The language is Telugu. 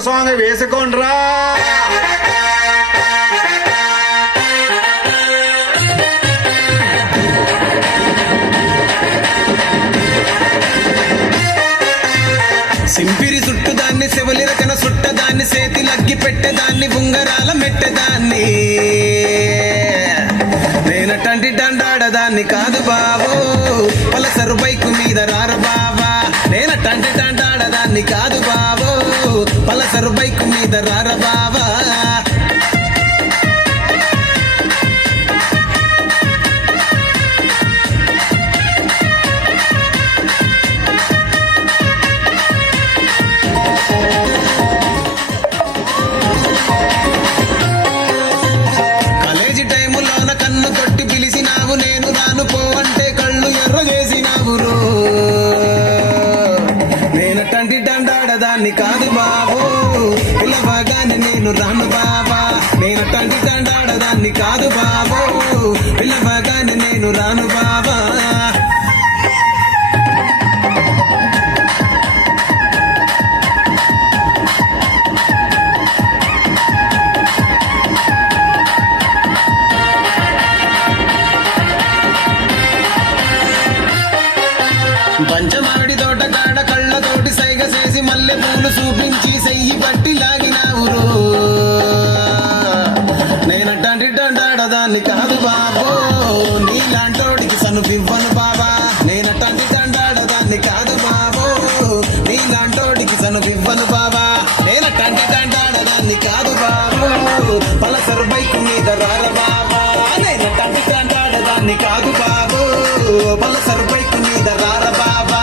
సాంగ్ వేసుకోండ్రా. సింపిరి చుట్టుదాన్ని శివలిరకన సుట్టదాన్ని సేతి లగ్గి పెట్టేదాన్ని ఉంగరాల మెట్టేదాన్ని నేనటంటి డండాడదాన్ని కాదు బాబు పలసరు బైకు మీద రార బాబా నేనటంటి డండాడదాన్ని కాదు బాబు పలసరు బైకు మీద రార బాబా కన్ను కొట్టి పిలిచినావు నేను రాను పో అంటే కళ్ళు ఎర్ర చేసినావు నేనటంటి డండాడదాన్ని కాదు బాబు పిల్లవగానే నేను రాను బాబా నేనటంటి డండాడదాన్ని కాదు బాబు పిల్లవగానే నేను రాను బాబా పంచమాడి తోటకాడ కళ్ళతోటి సైగ చేసి మల్లె పూలు చూపించి సెయ్యి పట్టి లాగినావు నేనటంటి డండాడదాన్ని కాదు బాబో నీలాంటోడికి సనుపివ్వను బాబా నేనటంటి డండాడదాన్ని కాదు బాబో నీలాంటోడికి సనుపివ్వను బాబా నేనటంటి డండాడదాన్ని కాదు బాబో పలసరు బైకు మీద రార బాబా నేనటంటి డండాడదాన్ని కాదు బాబో పలసరు బైకు మీద రార బాబా